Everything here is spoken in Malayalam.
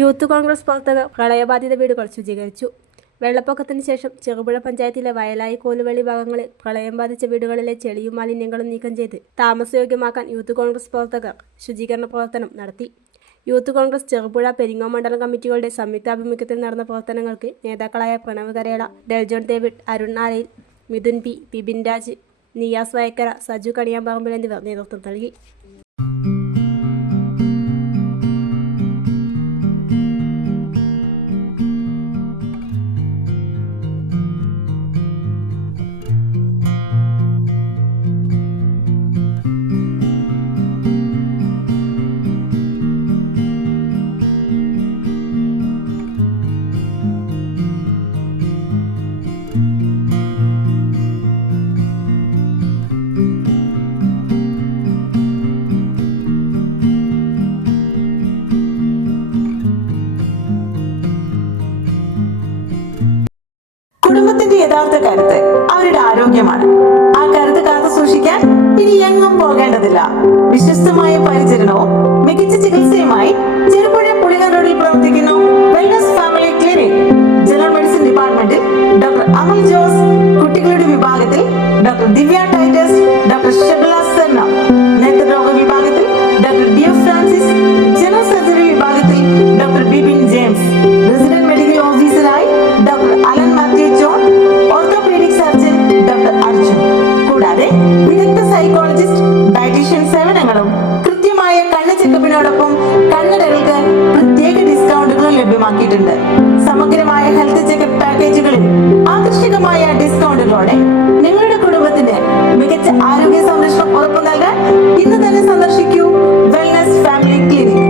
യൂത്ത് കോൺഗ്രസ് പ്രവർത്തകർ പ്രളയബാധിത വീടുകൾ ശുചീകരിച്ചു. വെള്ളപ്പൊക്കത്തിന് ശേഷം ചെറുപുഴ പഞ്ചായത്തിലെ വയലായി കോലുവള്ളി ഭാഗങ്ങളിൽ പ്രളയം ബാധിച്ച വീടുകളിലെ ചെളിയും മാലിന്യങ്ങളും നീക്കം ചെയ്ത് താമസയോഗ്യമാക്കാൻ യൂത്ത് കോൺഗ്രസ് പ്രവർത്തകർ ശുചീകരണ പ്രവർത്തനം നടത്തി. യൂത്ത് കോൺഗ്രസ് ചെറുപുഴ പെരിങ്ങോം മണ്ഡലം കമ്മിറ്റികളുടെ സംയുക്താഭിമുഖ്യത്തിൽ നടന്ന പ്രവർത്തനങ്ങൾക്ക് നേതാക്കളായ പ്രണവ് കരേള, ഡെൽജോൺ ഡേവിഡ്, അരുൺ ആലയിൽ, മിഥുൻ പി, ബിബിൻ രാജ്, നിയാസ് വയക്കര, സജു കണിയാമ്പറമ്പിൽ എന്നിവർ നേതൃത്വം നൽകി. കുടുംബത്തിന്റെ യഥാർത്ഥ കരുത്ത് അവരുടെ ആരോഗ്യമാണ്. ആ കരുത്ത് കാത്തു സൂക്ഷിക്കാൻ ഇനി എങ്ങും പോകേണ്ടതില്ല. വിശ്വസ്തമായ പരിചരണവും മികച്ച ചികിത്സയുമായി ചെറുപുഴ പുളിങ്ങൽ റോഡിൽ പ്രവർത്തിക്കുന്നു wellness family clinic. General medicine ഡിപ്പാർട്ട്മെന്റിൽ ഡോക്ടർ അമൽ ജോസ്, കുട്ടികളുടെ വിഭാഗത്തിൽ ഡോക്ടർ ദിവ്യ ടൈറ്റസ്, ഡോക്ടർ ഷബല സർന, നേത്രരോഗ വിഭാഗത്തിൽ doctor Dio Francis, general surgery വിഭാഗത്തിൽ doctor Bibin James, resident medical ഓഫീസറായി doctor Alan Mathew John, orthopedic surgeon doctor Arjun, കൂടാതെ വിദഗ്ധ സൈക്കോളജിസ്റ്റ്, ഡയറ്റീഷ്യൻ സേവനങ്ങളും കൃത്യമായ കണ്ണ് ചെക്കപ്പിനോടൊപ്പം കണ്ണടകൾക്ക് പ്രത്യേക ഡിസ്കൗണ്ടുകളും ലഭ്യമാക്കിയിട്ടുണ്ട്. സമഗ്രമായ ഹെൽത്ത് ചെക്കപ്പ് പാക്കേജുകളിൽ ആകർഷകമായ ഡിസ്കൗണ്ടുകളോടെ നിങ്ങളുടെ കുടുംബത്തിന് മികച്ച ആരോഗ്യ സംരക്ഷണം ഉറപ്പു നൽകാൻ ഇന്ന് തന്നെ സന്ദർശിക്കൂ വെൽനസ് ഫാമിലി ക്ലിനിക്.